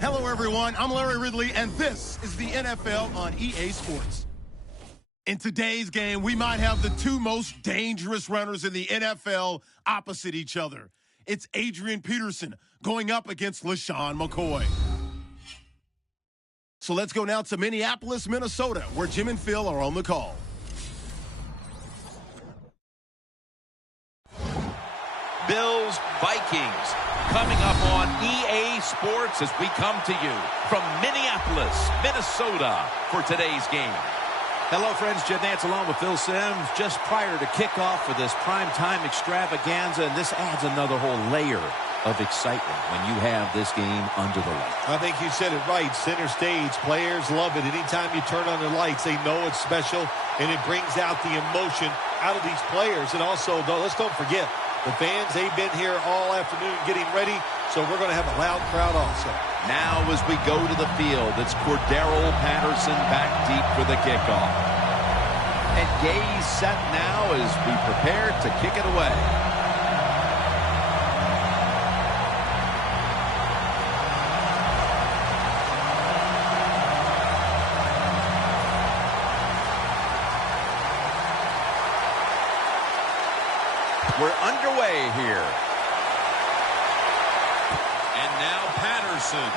Hello, everyone. I'm Larry Ridley, and this is the NFL on EA Sports. In today's game, we might have the two most dangerous runners in the NFL opposite each other. It's Adrian Peterson going up against LaShawn McCoy. So let's go now to Minneapolis, Minnesota, where Jim and Phil are on the call. Bills, Vikings, coming up on EA Sports as we come to you from Minneapolis, Minnesota for today's game. Hello, friends. Jim Nance along with Phil Simms just prior to kickoff for this primetime extravaganza, and this adds another whole layer of excitement when you have this game under the lights. I think you said it right. Center stage. Players love it. Anytime you turn on the lights, they know it's special, and it brings out the emotion out of these players. And also, let's don't forget, the fans, they've been here all afternoon getting ready, so we're going to have a loud crowd also. Now as we go to the field, it's Cordero Patterson back deep for the kickoff. And Gay's set now as we prepare to kick it away. We're underway here. And now Patterson.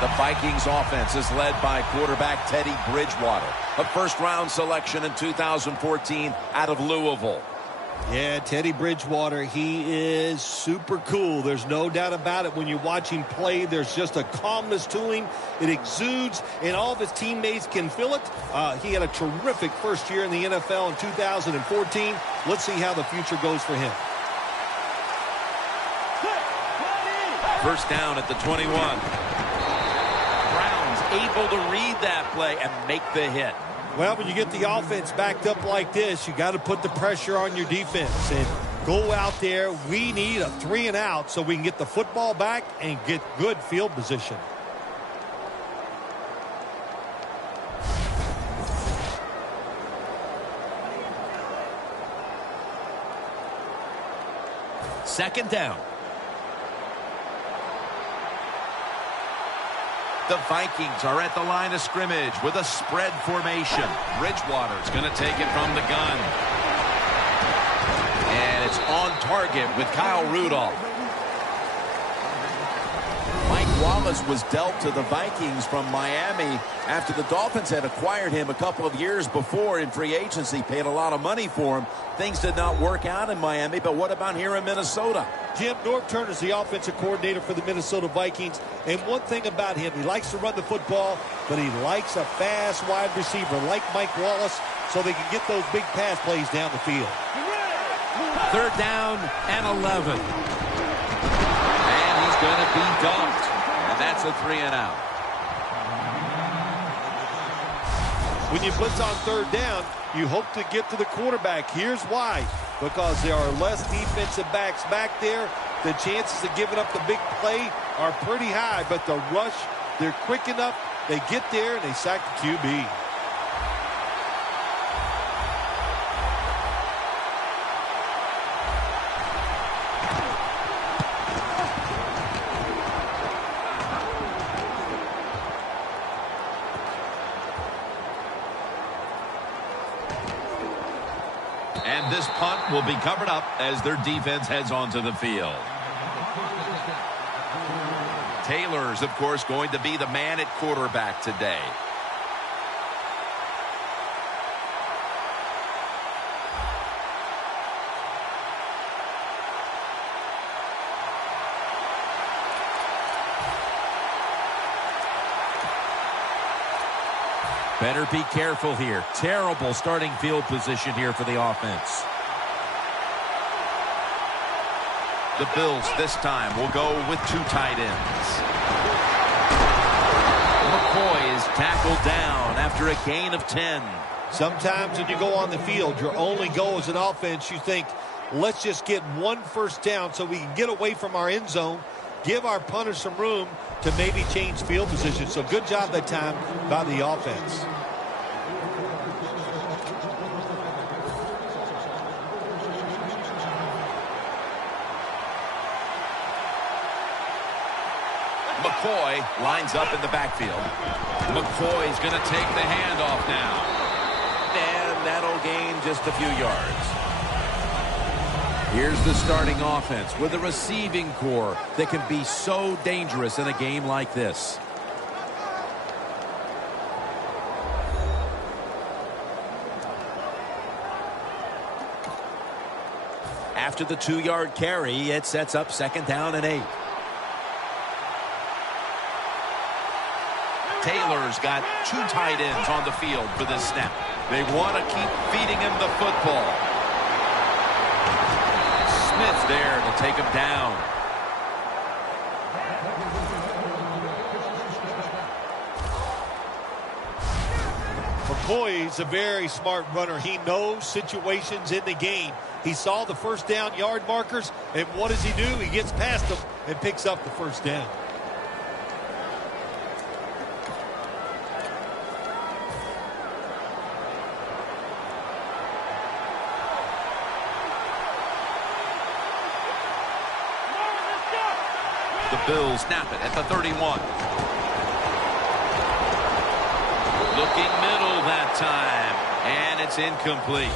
The Vikings offense is led by quarterback Teddy Bridgewater, a first-round selection in 2014 out of Louisville. Yeah, Teddy Bridgewater, he is super cool. There's no doubt about it. When you watch him play, there's just a calmness to him. It exudes, and all of his teammates can feel it. He had a terrific first year in the NFL in 2014. Let's see how the future goes for him. First down at the 21. Brown's able to read that play and make the hit. Well, when you get the offense backed up like this, you got to put the pressure on your defense and go out there. We need a 3-and-out so we can get the football back and get good field position. Second down. The Vikings are at the line of scrimmage with a spread formation. Bridgewater's going to take it from the gun. And it's on target with Kyle Rudolph. Mike Wallace was dealt to the Vikings from Miami after the Dolphins had acquired him a couple of years before in free agency, paid a lot of money for him. Things did not work out in Miami, but what about here in Minnesota? Jim, Norv Turner's the offensive coordinator for the Minnesota Vikings, and one thing about him, he likes to run the football, but he likes a fast wide receiver like Mike Wallace so they can get those big pass plays down the field. Third down and 11. And he's going to be dumped, and that's a 3-and-out. When you blitz on third down, you hope to get to the quarterback. Here's why. Because there are less defensive backs back there. The chances of giving up the big play are pretty high. But the rush, they're quick enough. They get there, and they sack the QB. And this punt will be covered up as their defense heads onto the field. Taylor's, of course, going to be the man at quarterback today. Better be careful here. Terrible starting field position here for the offense. The Bills this time will go with two tight ends. McCoy is tackled down after a gain of 10. Sometimes when you go on the field, your only goal as an offense, you think, let's just get one first down so we can get away from our end zone. give our punter some room to maybe change field position. So good job that time by the offense. McCoy lines up in the backfield. McCoy's going to take the handoff now. And that'll gain just a few yards. Here's the starting offense with a receiving core that can be so dangerous in a game like this. After the 2-yard carry, it sets up 2nd down and 8. Taylor's got 2 tight ends on the field for this snap. They want to keep feeding him the football. Smith there to take him down. McCoy's a very smart runner. He knows situations in the game. He saw the 1st down yard markers, and what does he do? He gets past them and picks up the 1st down. The Bills snap it at the 31. Looking middle that time, and it's incomplete.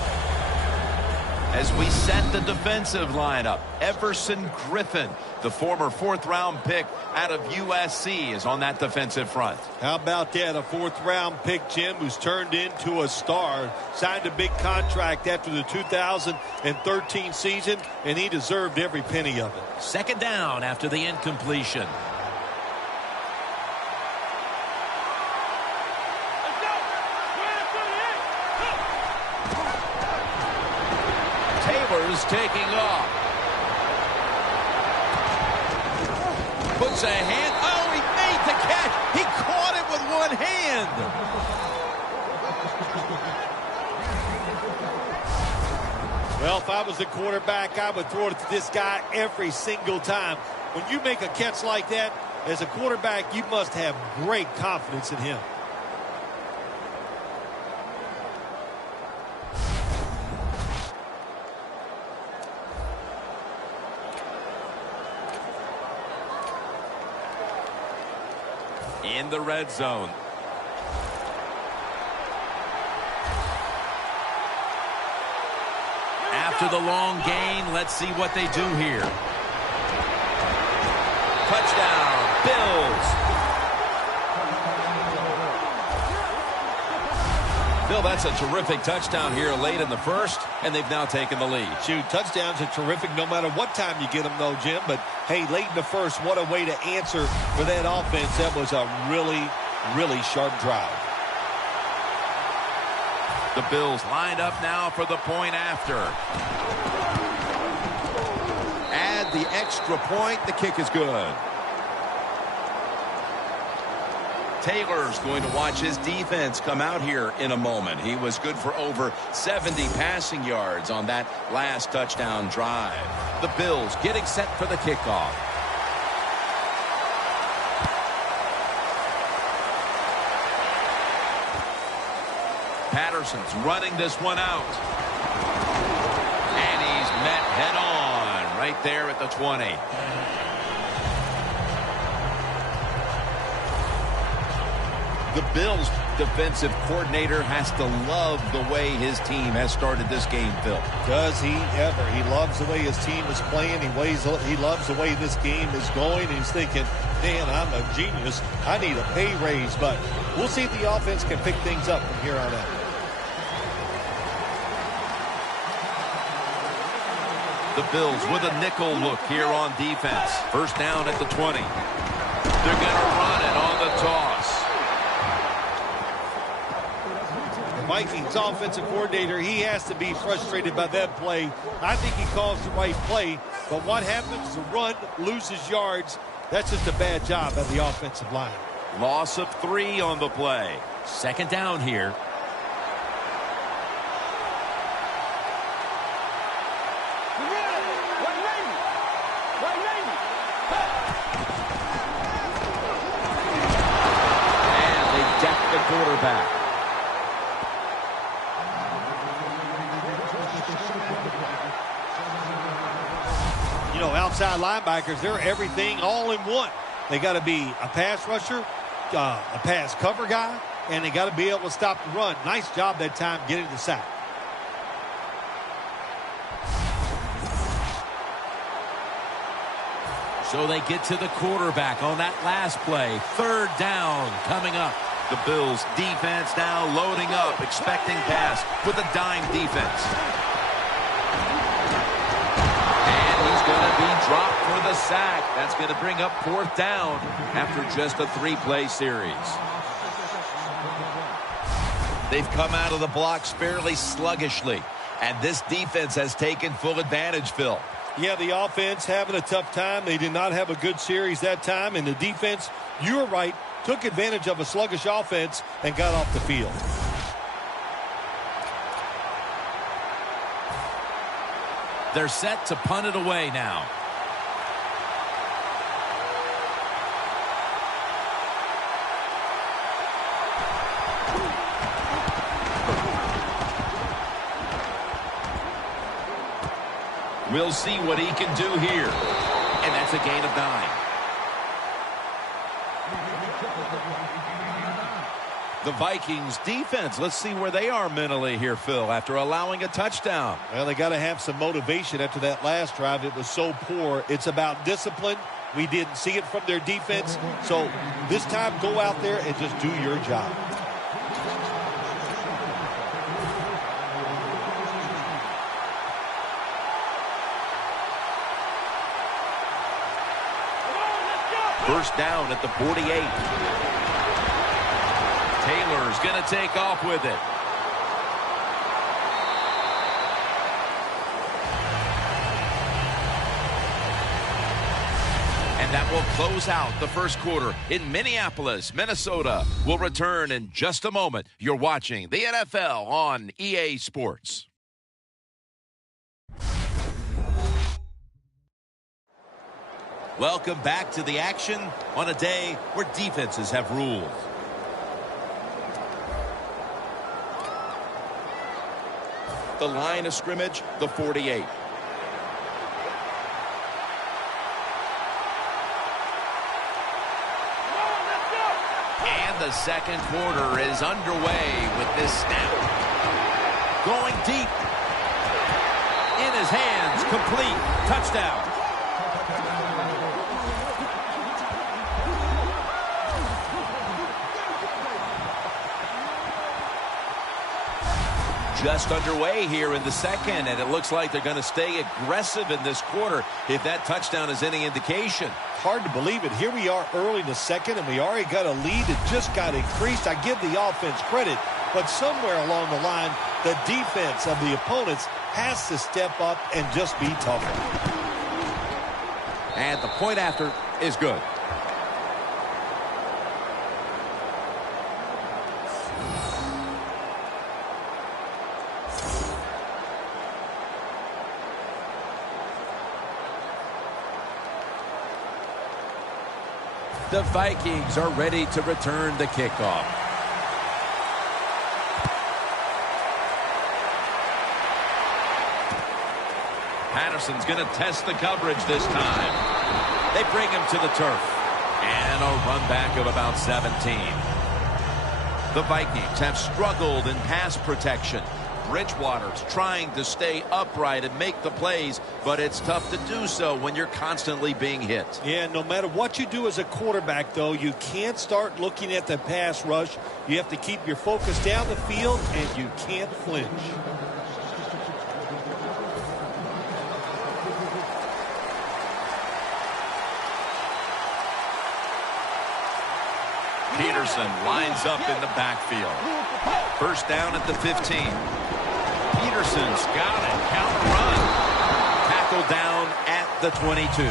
As we set the defensive lineup, Everson Griffin, the former 4th-round pick out of USC, is on that defensive front. How about that? A 4th-round pick, Jim, who's turned into a star. Signed a big contract after the 2013 season, and he deserved every penny of it. 2nd down after the incompletion. Taylor's taking off. Puts a hand. Oh, he made the catch. He caught it with one hand. Well, if I was the quarterback, I would throw it to this guy every single time. When you make a catch like that, as a quarterback, you must have great confidence in him. In the red zone. After the long gain, let's see what they do here. Touchdown, Bills. Bill, that's a terrific touchdown here late in the 1st, and they've now taken the lead. Shoot, touchdowns are terrific no matter what time you get them, though, Jim. But, hey, late in the 1st, what a way to answer for that offense. That was a really, really sharp drive. The Bills lined up now for the point after. Add the extra point. The kick is good. Taylor's going to watch his defense come out here in a moment. He was good for over 70 passing yards on that last touchdown drive. The Bills getting set for the kickoff. Patterson's running this one out. And he's met head on right there at the 20. The Bills defensive coordinator has to love the way his team has started this game, Phil. Does he ever? He loves the way his team is playing. He loves the way this game is going. And he's thinking, man, I'm a genius. I need a pay raise. But we'll see if the offense can pick things up from here on out. The Bills with a nickel look here on defense. 1st down at the 20. They're going to run it on the toss. Vikings offensive coordinator, he has to be frustrated by that play. I think he calls the right play, but what happens? The run loses yards. That's just a bad job by the offensive line. Loss of 3 on the play. 2nd down here. outside linebackers, they're everything all in one. They got to be a pass rusher, a pass cover guy, and they got to be able to stop the run. Nice job that time getting the sack. So they get to the quarterback on that last play. Third down coming up. The Bills defense now loading up, expecting pass with a dime defense. And he's going to be dropped for the sack. That's going to bring up fourth down after just a 3-play series. They've come out of the blocks fairly sluggishly, and this defense has taken full advantage, Phil. Yeah, the offense having a tough time. They did not have a good series that time, and the defense, you were right, took advantage of a sluggish offense and got off the field. They're set to punt it away now. We'll see what he can do here. And that's a gain of 9. The Vikings defense, let's see where they are mentally here, Phil, after allowing a touchdown. Well, they got to have some motivation after that last drive. It was so poor. It's about discipline. We didn't see it from their defense. So this time, go out there and just do your job. First down at the 48. Taylor's going to take off with it. And that will close out the first quarter in Minneapolis, Minnesota. We'll return in just a moment. You're watching the NFL on EA Sports. Welcome back to the action on a day where defenses have ruled. The line of scrimmage, the 48. And the second quarter is underway with this snap. Going deep. In his hands, complete. Touchdown. Just underway here in the second, and it looks like they're going to stay aggressive in this quarter if that touchdown is any indication. Hard to believe it. Here we are early in the second, and we already got a lead. It just got increased. I give the offense credit, but somewhere along the line, the defense of the opponents has to step up and just be tougher. And the point after is good. The Vikings are ready to return the kickoff. Patterson's going to test the coverage this time. They bring him to the turf. And a run back of about 17. The Vikings have struggled in pass protection. Bridgewater's trying to stay upright and make the plays, but it's tough to do so when you're constantly being hit. Yeah, no matter what you do as a quarterback, though, you can't start looking at the pass rush. You have to keep your focus down the field, and you can't flinch. Peterson lines up in the backfield. First down at the 15. Peterson's got it. Counter run. Tackle down at the 22.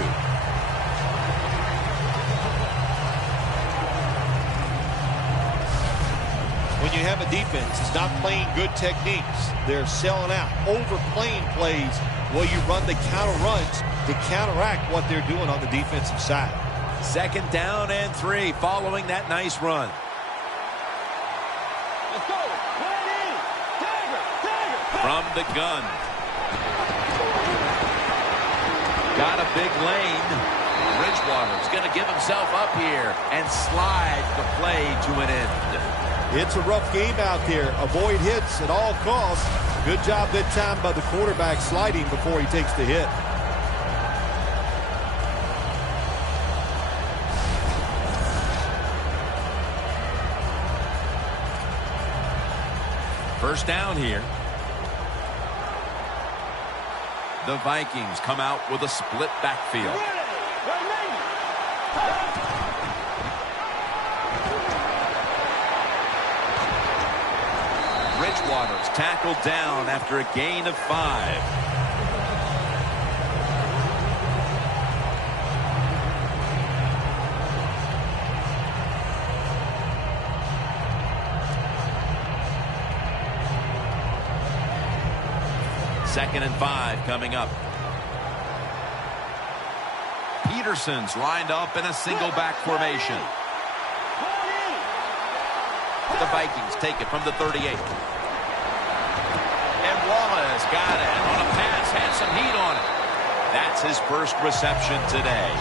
When you have a defense that's not playing good techniques, they're selling out, overplaying plays while you run the counter runs to counteract what they're doing on the defensive side. Second down and 3 following that nice run. Let's go. Tiger. From the gun. Got a big lane. Bridgewater's going to give himself up here and slide the play to an end. It's a rough game out there. Avoid hits at all costs. Good job that time by the quarterback sliding before he takes the hit. First down here. The Vikings come out with a split backfield. Bridgewater's tackled down after a gain of 5. Second and 5 coming up. Peterson's lined up in a single back formation. The Vikings take it from the 38. And Wallace got it on a pass, had some heat on it. That's his first reception today.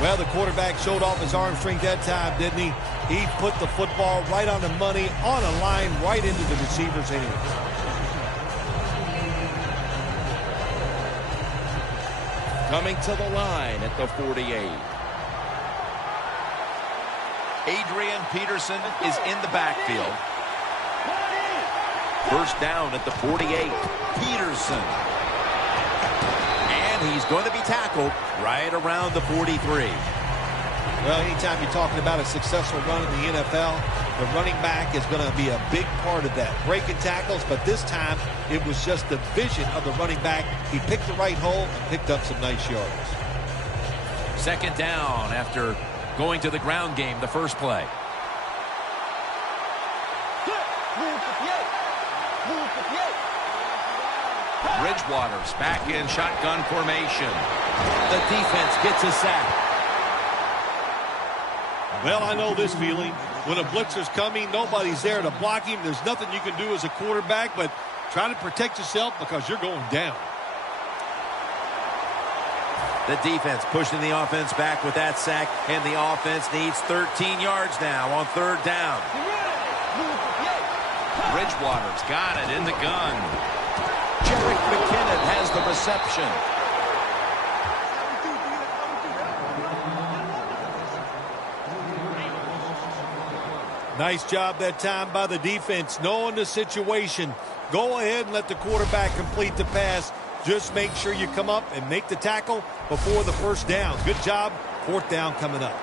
Well, the quarterback showed off his arm strength that time, didn't he? He put the football right on the money, on a line, right into the receiver's hands. Coming to the line at the 48. Adrian Peterson is in the backfield. First down at the 48. Peterson. And he's going to be tackled right around the 43. Well, anytime you're talking about a successful run in the NFL, the running back is going to be a big part of that. Breaking tackles, but this time it was just the vision of the running back. He picked the right hole and picked up some nice yards. Second down after going to the ground game the first play. Bridgewater's back in shotgun formation. The defense gets a sack. Well, I know this feeling. When a blitzer's coming, nobody's there to block him. There's nothing you can do as a quarterback but try to protect yourself because you're going down. The defense pushing the offense back with that sack, and the offense needs 13 yards now on third down. Bridgewater's got it in the gun. Jerick McKinnon has the reception. Nice job that time by the defense, knowing the situation. Go ahead and let the quarterback complete the pass. Just make sure you come up and make the tackle before the first down. Good job. Fourth down coming up.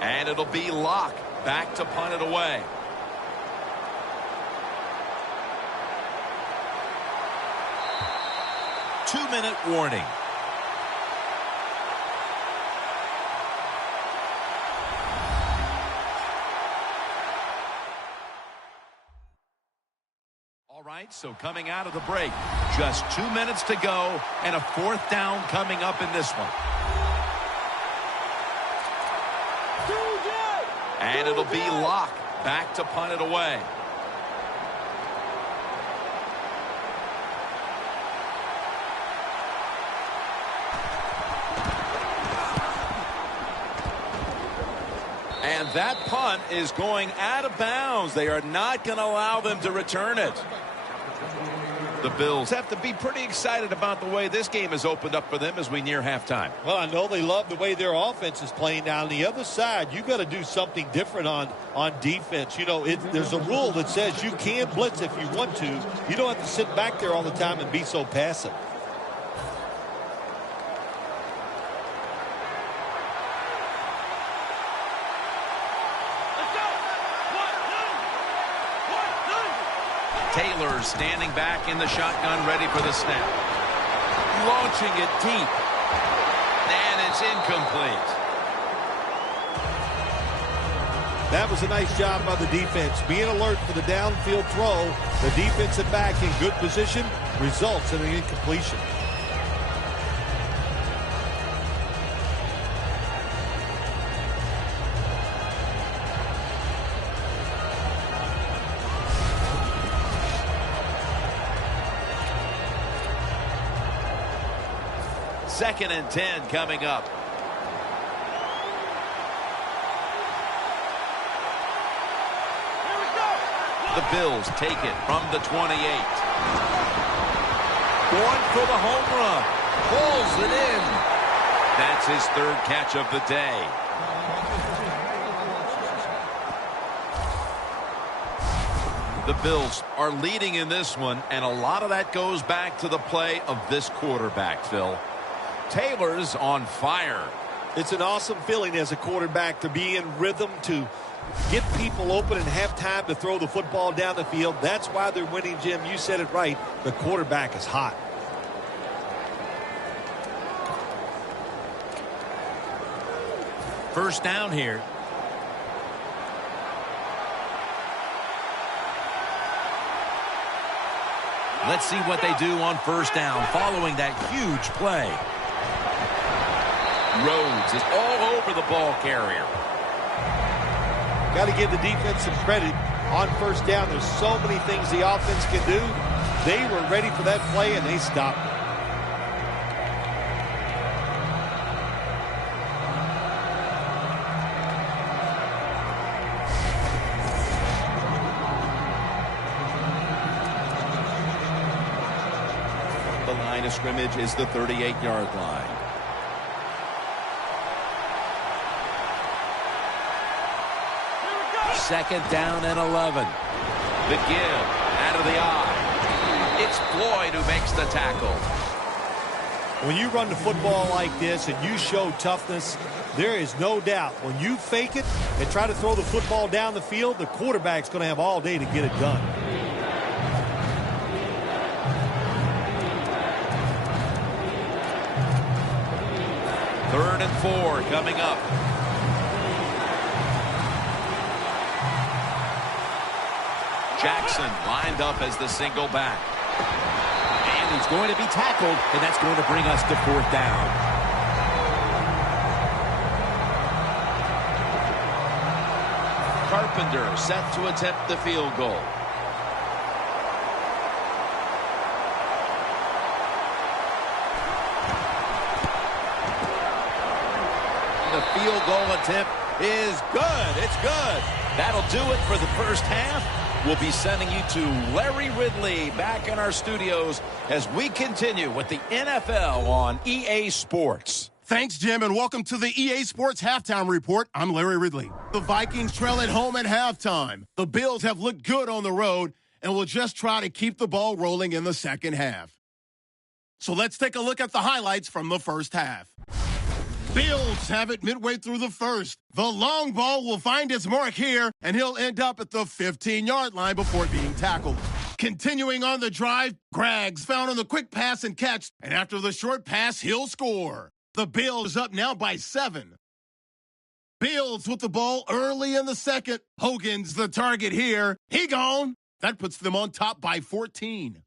And it'll be Locke back to punt it away. Two-minute warning. All right, so coming out of the break, just 2 minutes to go, and a fourth down coming up in this one. And it'll be Locke back to punt it away. And that punt is going out of bounds. They are not going to allow them to return it. The Bills have to be pretty excited about the way this game has opened up for them as we near halftime. Well, I know they love the way their offense is playing. Now, on the other side, you got to do something different on defense. You know, there's a rule that says you can blitz if you want to. You don't have to sit back there all the time and be so passive. Taylor's standing back in the shotgun, ready for the snap. Launching it deep. And it's incomplete. That was a nice job by the defense. Being alert for the downfield throw, the defensive back in good position results in an incompletion. 2nd and 10 coming up. The Bills take it from the 28. Going for the home run. Pulls it in. That's his 3rd catch of the day. The Bills are leading in this one, and a lot of that goes back to the play of this quarterback, Phil. Taylor's on fire. It's an awesome feeling as a quarterback to be in rhythm, to get people open and have time to throw the football down the field. That's why they're winning, Jim. You said it right. The quarterback is hot. First down here. Let's see what they do on first down following that huge play. Rhodes is all over the ball carrier. Got to give the defense some credit on first down. There's so many things the offense can do. They were ready for that play, and they stopped it. The line of scrimmage is the 38-yard line. Second down and 11. The give out of the eye. It's Floyd who makes the tackle. When you run the football like this and you show toughness, there is no doubt when you fake it and try to throw the football down the field, the quarterback's going to have all day to get it done. Third and 4 coming up. Jackson lined up as the single back. And he's going to be tackled, and that's going to bring us to 4th down. Carpenter set to attempt the field goal. The field goal attempt is good. It's good. That'll do it for the first half. We'll be sending you to Larry Ridley back in our studios as we continue with the NFL on EA Sports. Thanks, Jim, and welcome to the EA Sports Halftime Report. I'm Larry Ridley. The Vikings trail at home at halftime. The Bills have looked good on the road and will just try to keep the ball rolling in the second half. So let's take a look at the highlights from the first half. Bills have it midway through the first. The long ball will find its mark here, and he'll end up at the 15-yard line before being tackled. Continuing on the drive, Graggs found on the quick pass and catch, and after the short pass, he'll score. The Bills up now by 7. Bills with the ball early in the second. Hogan's the target here. He gone. That puts them on top by 14.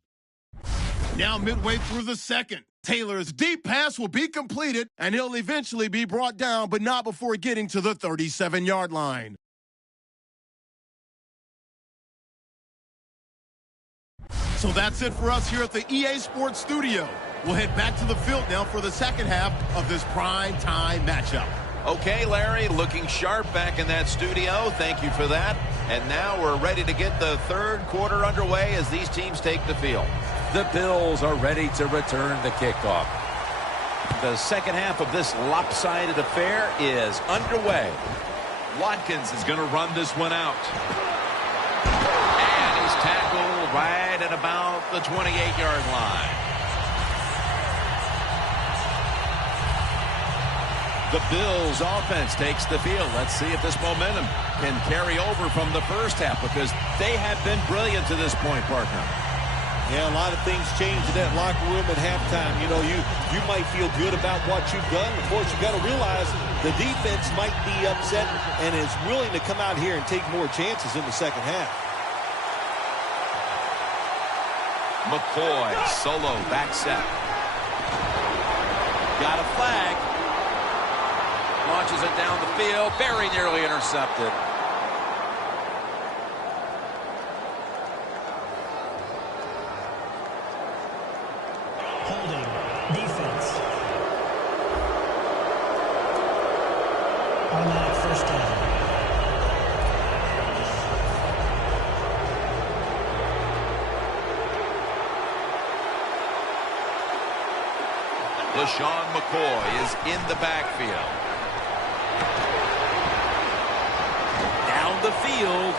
Now midway through the second. Taylor's deep pass will be completed, and he'll eventually be brought down, but not before getting to the 37-yard line. So that's it for us here at the EA Sports Studio. We'll head back to the field now for the second half of this prime time matchup. Okay, Larry, looking sharp back in that studio. Thank you for that. And now we're ready to get the third quarter underway as these teams take the field. The Bills are ready to return the kickoff. The second half of this lopsided affair is underway. Watkins is going to run this one out. And he's tackled right at about the 28-yard line. The Bills offense takes the field. Let's see if this momentum can carry over from the first half, because they have been brilliant to this point, partner. Yeah, a lot of things changed in that locker room at halftime. You know, you might feel good about what you've done. Of course, you've got to realize the defense might be upset and is willing to come out here and take more chances in the second half. McCoy, solo, back set. Got a flag. Launches it down the field. Very nearly intercepted. Holding. Defense. down. LaShawn McCoy is in the backfield. Down the field.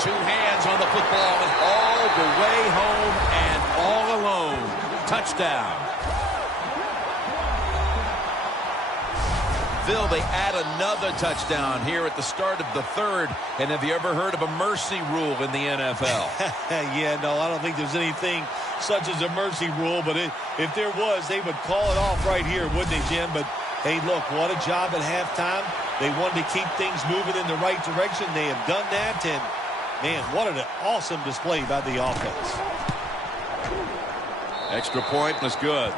2 hands on the football and all the way home and all alone. Touchdown. Phil, they add another touchdown here at the start of the 3rd. And have you ever heard of a mercy rule in the NFL? Yeah, no, I don't think there's anything such as a mercy rule, but if there was, they would call it off right here, wouldn't they, Jim? But, hey, look, what a job at halftime. They wanted to keep things moving in the right direction. They have done that, and, man, what an awesome display by the offense. Extra point was good.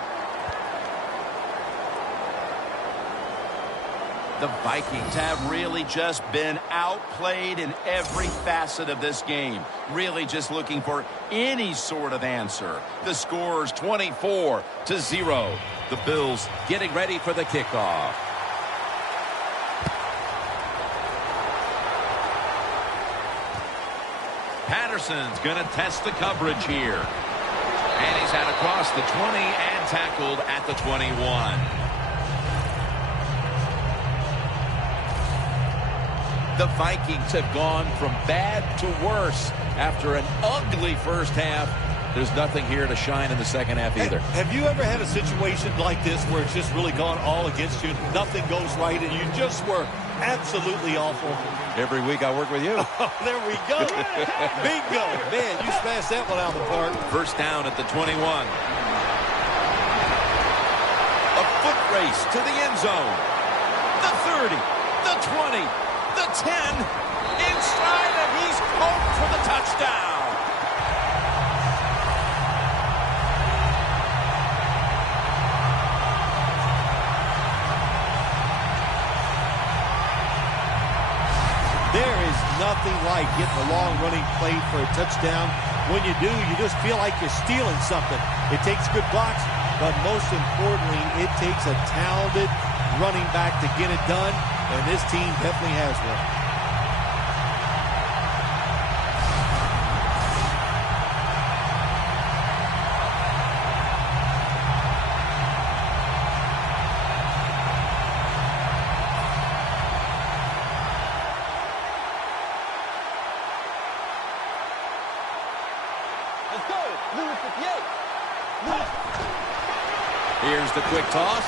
The Vikings have really just been outplayed in every facet of this game. Really just looking for any sort of answer. The score's 24-0. The Bills getting ready for the kickoff. Patterson's going to test the coverage here. And he's had across the 20 and tackled at the 21. The Vikings have gone from bad to worse after an ugly first half. There's nothing here to shine in the second half either. Have you ever had a situation like this where it's just really gone all against you? Nothing goes right and you just were absolutely awful? Every week I work with you. Oh, there we go. Bingo. Man, you smashed that one out of the park. First down at the 21. A foot race to the end zone. The 30. The 20. The 10. Inside, and he's home for the touchdown. There is nothing like getting a long running play for a touchdown. When you do, you just feel like you're stealing something. It takes good blocks, but most importantly, it takes a talented running back to get it done, and this team definitely has one. Here's the quick toss.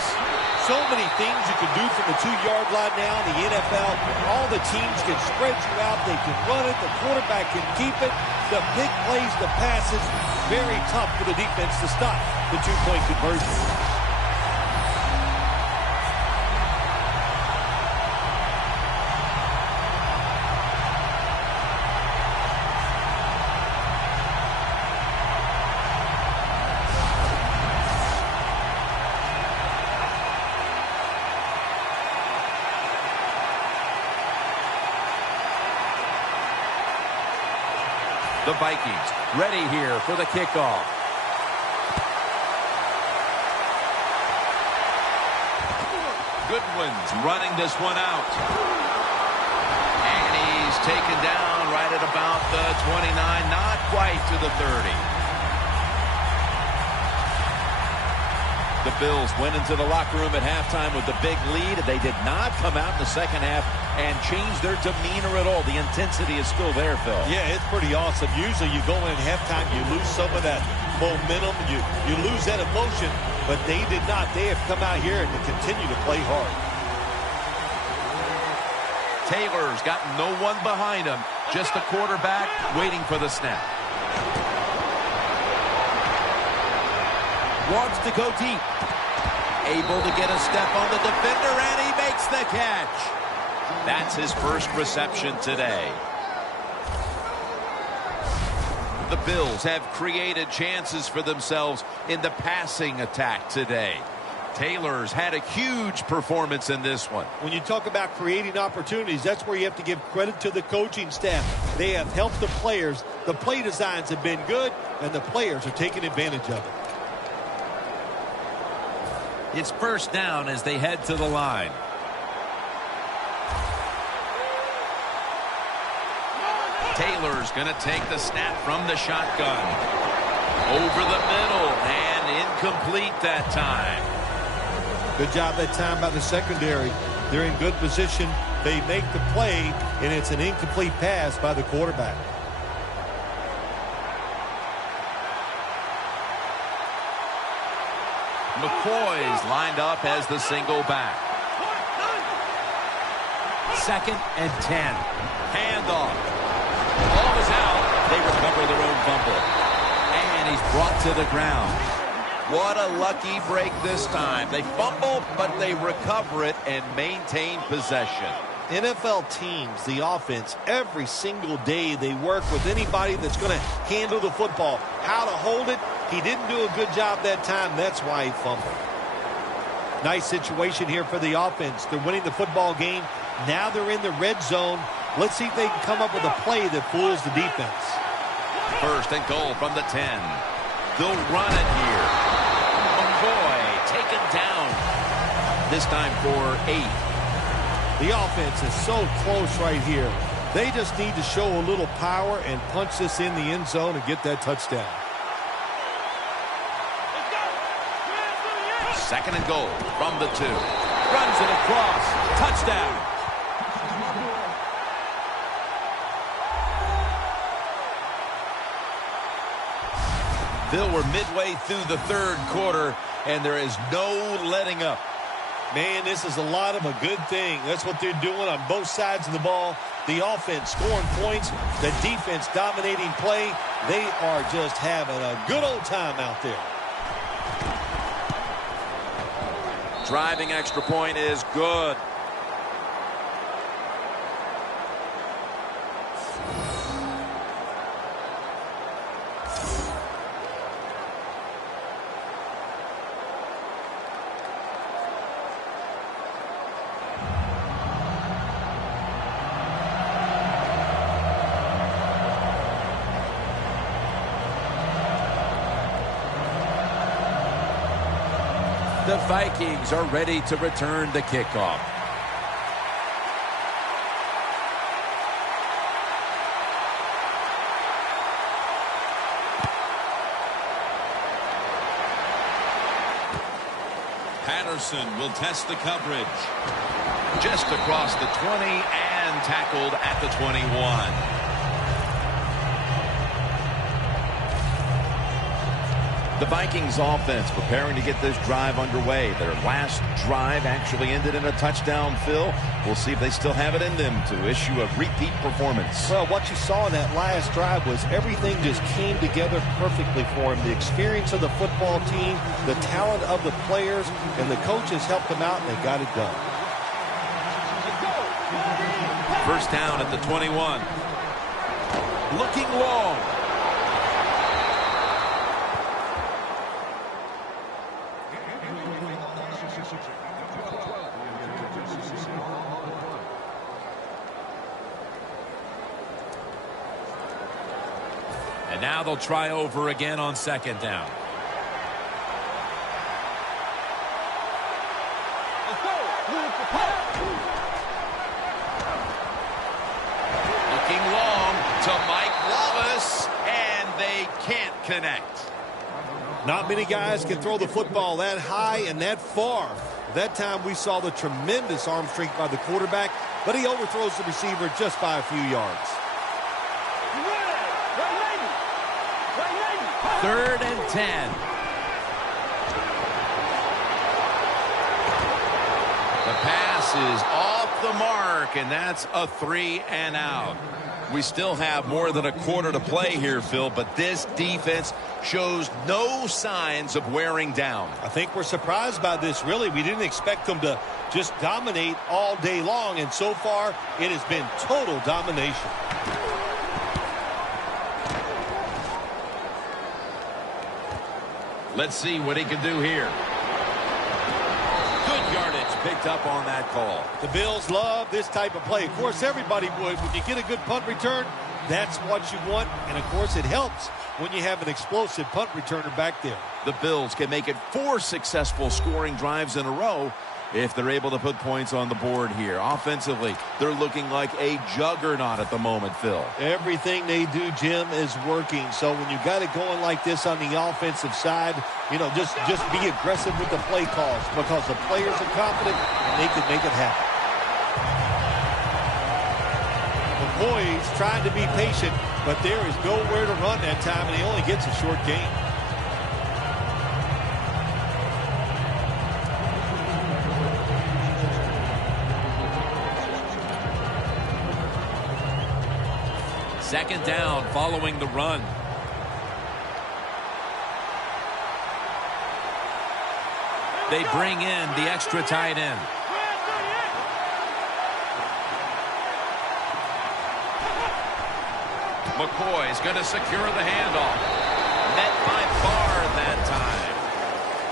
So many things you can do from the 2-yard line now in the NFL. All the teams can spread you out. They can run it. The quarterback can keep it. The big plays, the passes, very tough for the defense to stop the 2-point conversion. The Vikings ready here for the kickoff. Goodwin's running this one out. And he's taken down right at about the 29, not quite to the 30. The Bills went into the locker room at halftime with the big lead. They did not come out in the second half and change their demeanor at all. The intensity is still there, Phil. Yeah, it's pretty awesome. Usually you go in at halftime, you lose some of that momentum, you lose that emotion, but they did not. They have come out here and continue to play hard. Taylor's got no one behind him, just the quarterback waiting for the snap. Wants to go deep. Able to get a step on the defender, and he makes the catch. That's his first reception today. The Bills have created chances for themselves in the passing attack today. Taylor's had a huge performance in this one. When you talk about creating opportunities, that's where you have to give credit to the coaching staff. They have helped the players. The play designs have been good, and the players are taking advantage of it. It's first down as they head to the line. Taylor's going to take the snap from the shotgun. Over the middle and incomplete that time. Good job that time by the secondary. They're in good position. They make the play, and it's an incomplete pass by the quarterback. McCoy's lined up as the single back. 2nd and 10. Handoff. Ball is out. They recover their own fumble. And he's brought to the ground. What a lucky break this time. They fumble, but they recover it and maintain possession. NFL teams, the offense, every single day they work with anybody that's going to handle the football. How to hold it, he didn't do a good job that time. That's why he fumbled. Nice situation here for the offense. They're winning the football game. Now they're in the red zone. Let's see if they can come up with a play that fools the defense. 1st and goal from the 10. They'll run it here. McCoy taken down. This time for 8. The offense is so close right here. They just need to show a little power and punch this in the end zone and get that touchdown. 2nd and goal from the 2. Runs it across. Touchdown. Phil, we're midway through the 3rd quarter, and there is no letting up. Man, this is a lot of a good thing. That's what they're doing on both sides of the ball. The offense scoring points, the defense dominating play. They are just having a good old time out there. Driving extra point is good. The Vikings are ready to return the kickoff. Patterson will test the coverage. Just across the 20 and tackled at the 21. The Vikings offense preparing to get this drive underway. Their last drive actually ended in a touchdown, Phil. We'll see if they still have it in them to issue a repeat performance. Well, what you saw in that last drive was everything just came together perfectly for him. The experience of the football team, the talent of the players, and the coaches helped them out, and they got it done. 1st down at the 21. Looking long. And now they'll try over again on 2nd down. Looking long to Mike Wallace, and they can't connect. Not many guys can throw the football that high and that far. That time we saw the tremendous arm strength by the quarterback, but he overthrows the receiver just by a few yards. 3rd and 10. The pass is off the mark, and that's a 3 and out. We still have more than a quarter to play here, Phil, but this defense shows no signs of wearing down. I think we're surprised by this, really. We didn't expect them to just dominate all day long, and so far it has been total domination. Let's see what he can do here. Good yardage picked up on that call. The Bills love this type of play. Of course, everybody would. When you get a good punt return, that's what you want. And, of course, it helps when you have an explosive punt returner back there. The Bills can make it 4 successful scoring drives in a row if they're able to put points on the board here. Offensively, they're looking like a juggernaut at the moment, Phil. Everything they do, Jim, is working. So when you got it going like this on the offensive side, you know, just be aggressive with the play calls because the players are confident and they can make it happen. McCoy's trying to be patient, but there is nowhere to run that time, and he only gets a short gain. Second down following the run. They bring in the extra tight end. McCoy's going to secure the handoff. Met by Barr that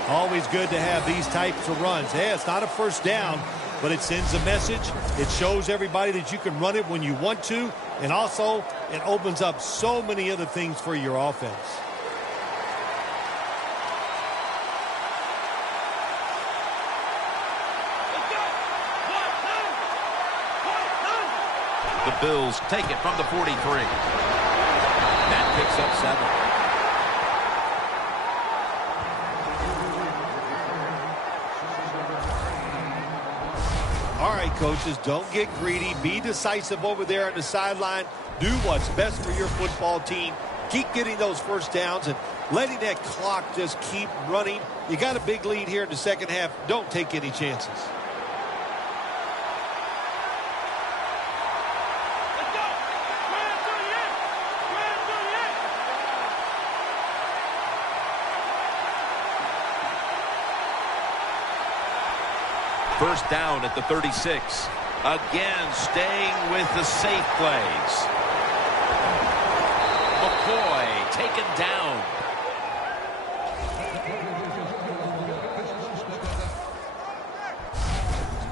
time. Always good to have these types of runs. Hey, it's not a first down, but it sends a message. It shows everybody that you can run it when you want to, and also it opens up so many other things for your offense. The Bills take it from the 43. That picks up 7. All right, coaches, don't get greedy. Be decisive over there on the sideline. Do what's best for your football team. Keep getting those first downs and letting that clock just keep running. You got a big lead here in the second half. Don't take any chances. First down at the 36. Again, staying with the safe plays. McCoy taken down.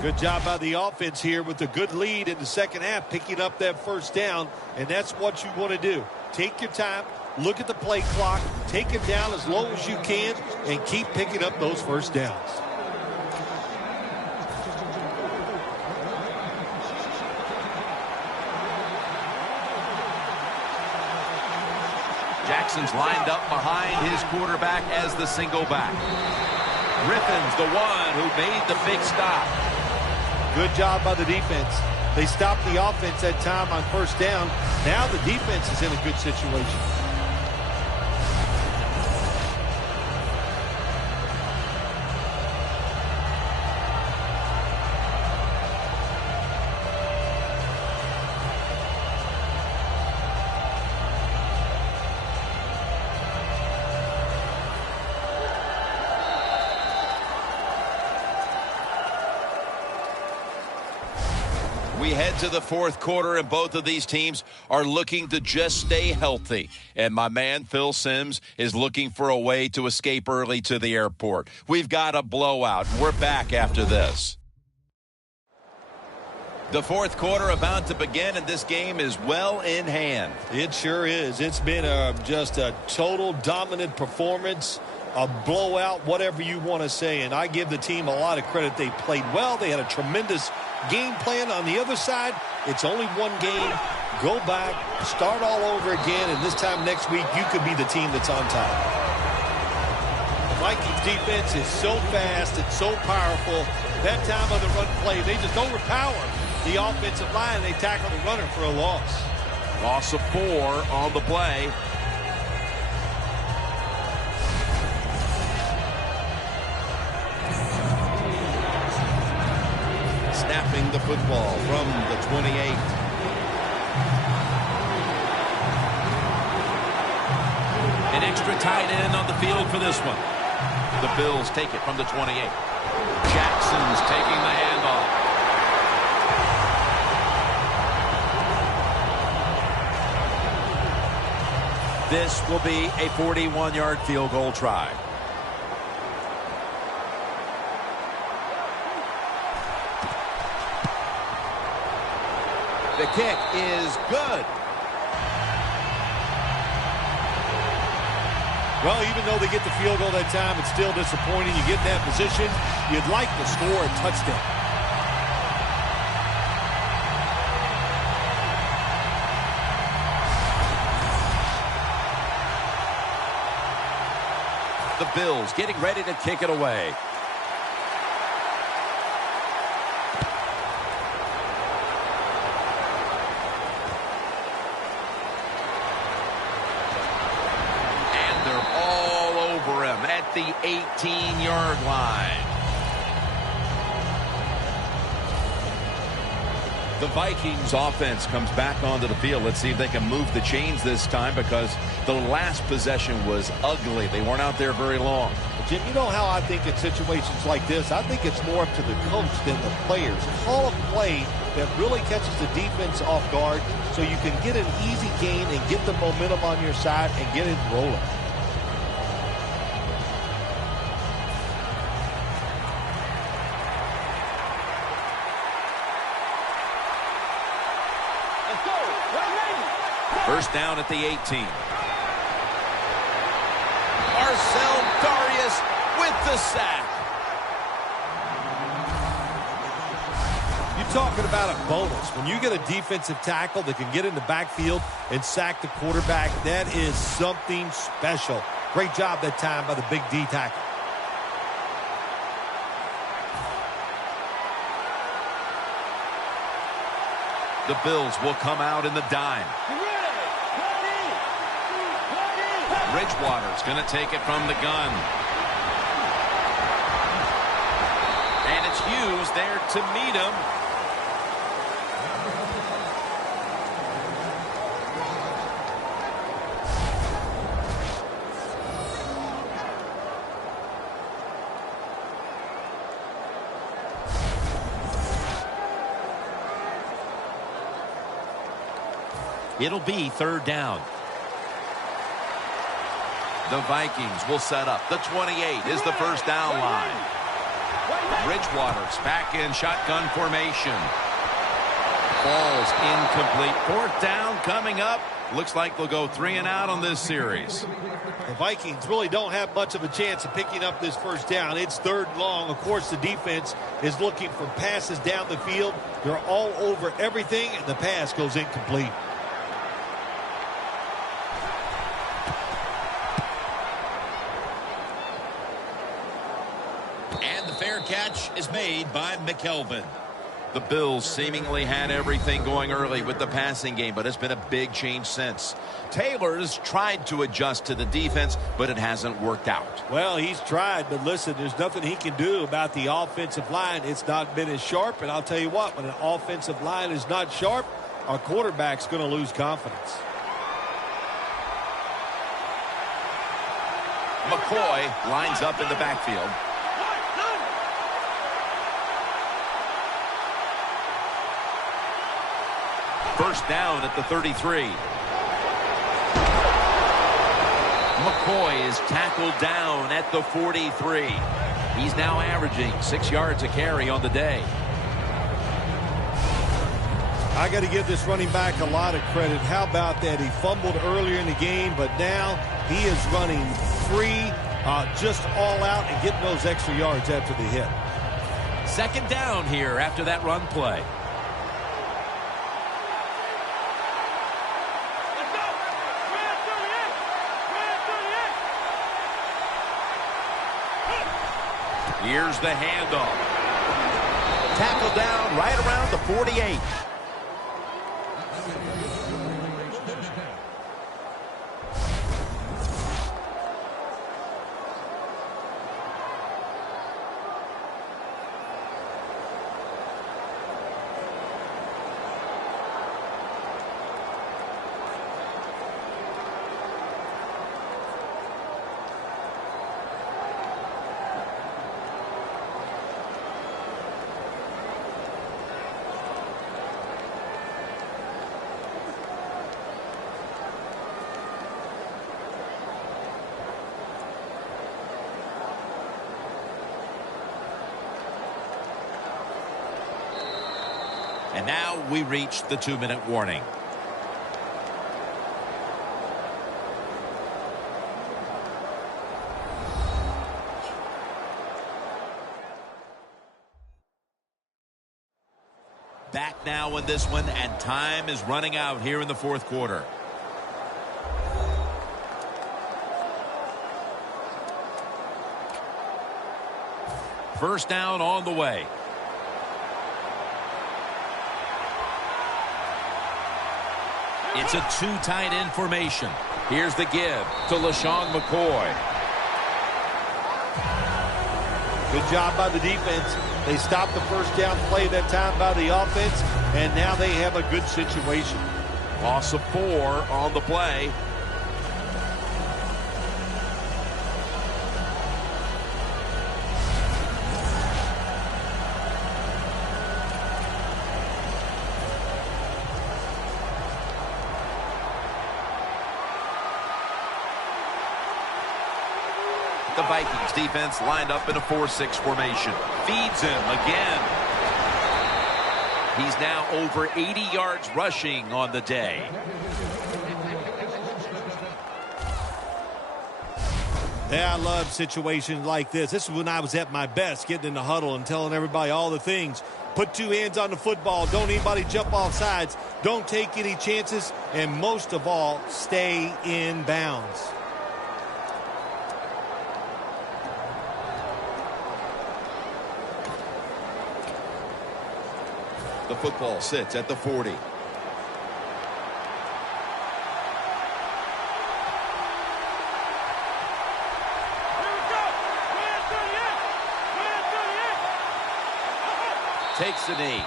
Good job by the offense here with a good lead in the second half, picking up that first down, and that's what you want to do. Take your time, look at the play clock, take it down as low as you can, and keep picking up those first downs. Jackson's lined up behind his quarterback as the single back. Griffin's the one who made the big stop. Good job by the defense. They stopped the offense that time on first down. Now the defense is in a good situation. We head to the fourth quarter, and both of these teams are looking to just stay healthy. And my man, Phil Simms, is looking for a way to escape early to the airport. We've got a blowout. We're back after this. The fourth quarter about to begin, and this game is well in hand. It sure is. It's been just a total dominant performance, a blowout, whatever you want to say. And I give the team a lot of credit. They played well. They had a tremendous game plan. On the other side, it's only one game. Go back, start all over again, and this time next week, you could be the team that's on top. The Vikings defense is so fast and so powerful. That time on the run play, they just overpower the offensive line. They tackle the runner for a loss. Loss of 4 on the play. Snapping the football from the 28. An extra tight end on the field for this one. The Bills take it from the 28. Jackson's taking the handoff. This will be a 41-yard field goal try. The kick is good. Well, even though they get the field goal that time, it's still disappointing. You get in that position, you'd like to score a touchdown. The Bills getting ready to kick it away. At the 18-yard line. The Vikings offense comes back onto the field. Let's see if they can move the chains this time, because the last possession was ugly. They weren't out there very long. Jim, you know how I think in situations like this, I think it's more up to the coach than the players. Call a play that really catches the defense off guard so you can get an easy gain and get the momentum on your side and get it rolling. First down at the 18. Marcel Darius with the sack. You're talking about a bonus. When you get a defensive tackle that can get in the backfield and sack the quarterback, that is something special. Great job that time by the big D tackle. The Bills will come out in the dime. Bridgewater's going to take it from the gun. And it's used there to meet him. It'll be third down. The Vikings will set up. The 28 is the first down line. Bridgewater's back in shotgun formation. Ball's incomplete. Fourth down coming up. Looks like they'll go 3 and out on this series. The Vikings really don't have much of a chance of picking up this first down. It's third and long. Of course, the defense is looking for passes down the field. They're all over everything, and the pass goes incomplete. Catch is made by McKelvin. The Bills seemingly had everything going early with the passing game, but it's been a big change since. Taylor's tried to adjust to the defense, but it hasn't worked out. Well, he's tried, but listen, there's nothing he can do about the offensive line. It's not been as sharp, and I'll tell you what, when an offensive line is not sharp, our quarterback's going to lose confidence. McCoy lines up in the backfield. First down at the 33. McCoy is tackled down at the 43. He's now averaging 6 yards a carry on the day. I got to give this running back a lot of credit. How about that? He fumbled earlier in the game, but now he is running free, just all out and getting those extra yards after the hit. Second down here after that run play. Here's the handoff. Tackled down right around the 48. And now we reach the 2-minute warning. back now in this one, and time is running out here in the fourth quarter. First down on the way. It's a two tight end formation. Here's the give to LaShawn McCoy. Good job by the defense. They stopped the first down play that time by the offense, and now they have a good situation. Loss of 4 on the play. The Vikings defense lined up in a 4-6 formation. Feeds him again. He's now over 80 yards rushing on the day. Yeah, I love situations like this. This is when I was at my best, getting in the huddle and telling everybody all the things. Put two hands on the football. Don't anybody jump off sides. Don't take any chances. And most of all, stay in bounds. The football sits at the 40. Takes the knee.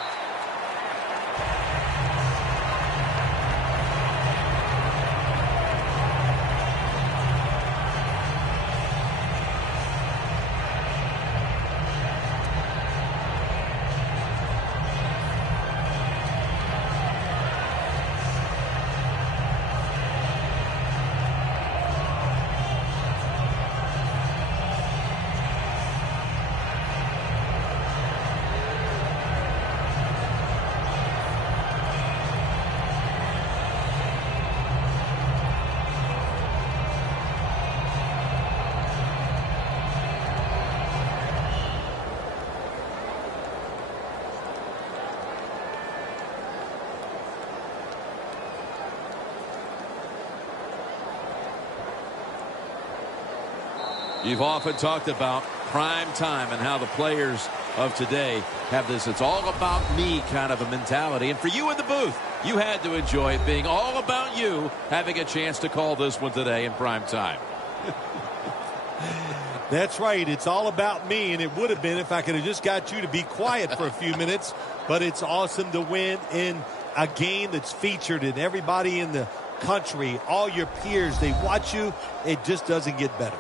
You've often talked about prime time and how the players of today have this "it's all about me" kind of a mentality. And for you in the booth, you had to enjoy it being all about you, having a chance to call this one today in prime time. That's right. It's all about me, and it would have been if I could have just got you to be quiet for a few minutes. But it's awesome to win in a game that's featured in everybody in the country, all your peers. They watch you. It just doesn't get better.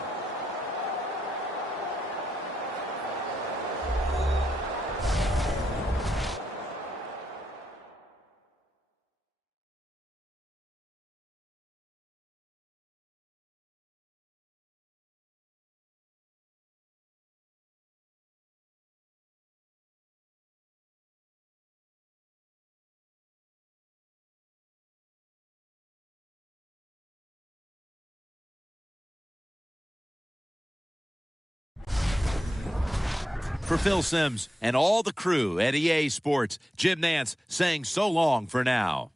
For Phil Simms and all the crew at EA Sports, Jim Nantz saying so long for now.